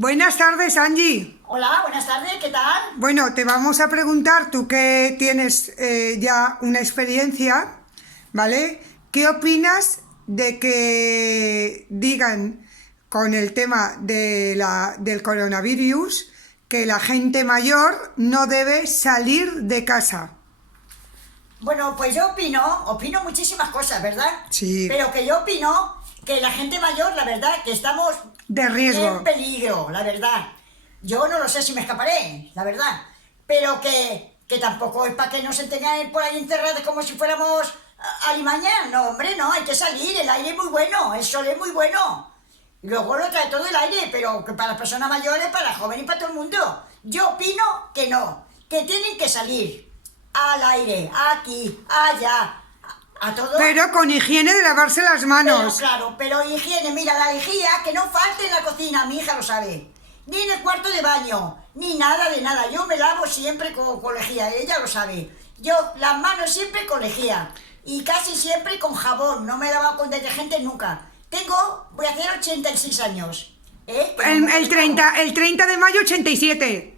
Buenas tardes, Angie. Hola, buenas tardes, ¿qué tal? Bueno, te vamos a preguntar, tú que tienes ya una experiencia, ¿vale? ¿Qué opinas de que digan con el tema del coronavirus que la gente mayor no debe salir de casa? Bueno, pues yo opino muchísimas cosas, ¿verdad? Sí. Pero que yo opino que la gente mayor, la verdad, que estamos De riesgo. en peligro, la verdad. Yo no lo sé si me escaparé, la verdad. Pero que tampoco es para que nos tengan por ahí encerrados como si fuéramos alimañas. No, hombre, no, hay que salir, el aire es muy bueno, el sol es muy bueno. Y luego lo trae todo el aire, pero que para las personas mayores, para las jóvenes y para todo el mundo. Yo opino que no, que tienen que salir al aire, aquí, allá, a todo. Pero con higiene de lavarse las Pero manos. claro, pero higiene, mira, la lejía que no falte en la cocina, mi hija lo sabe. Ni en el cuarto de baño, ni nada de nada. Yo me lavo siempre con lejía, ella lo sabe. Yo las manos siempre con lejía y casi siempre con jabón, no me he lavado con detergente nunca. Voy a hacer 86 años. El 30 de mayo, 87.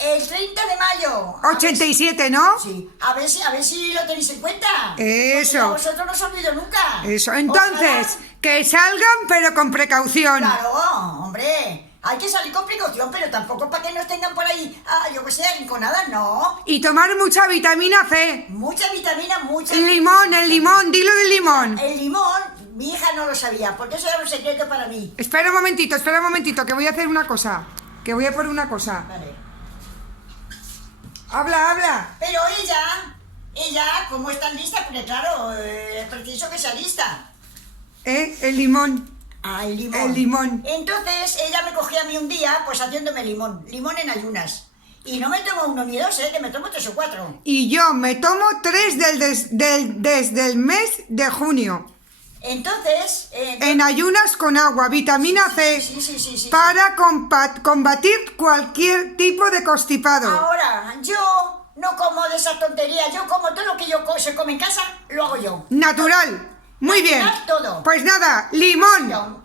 El 30 de mayo. 87, ¿no? Sí, a ver si lo tenéis en cuenta. Eso. Porque a vosotros no os olvido nunca. Eso, entonces, Ojalá. que salgan pero con precaución. Claro, hombre, hay que salir con precaución, pero tampoco para que nos tengan por ahí, yo que sé, arrinconadas, no. Y tomar mucha vitamina C. Mucha vitamina, mucha El limón, dilo del limón. El limón, mi hija no lo sabía, porque eso era un secreto para mí. Espera un momentito, que voy a hacer una cosa. Que voy a por una cosa. Vale. Habla. Pero ella, como es tan lista, porque claro, es preciso que sea lista. El limón. El limón. El limón. Entonces, ella me cogía a mí un día, pues haciéndome limón en ayunas. Y no me tomo uno ni dos, que me tomo 3 o 4. Y yo me tomo 3 desde el mes de junio. Entonces... En ayunas con agua, vitamina C. Sí. Para combatir cualquier tipo de constipado. Ahora, yo no como de esa tontería, yo como todo lo que se come en casa, lo hago yo. Natural. Muy bien. Natural todo. Pues nada, limón.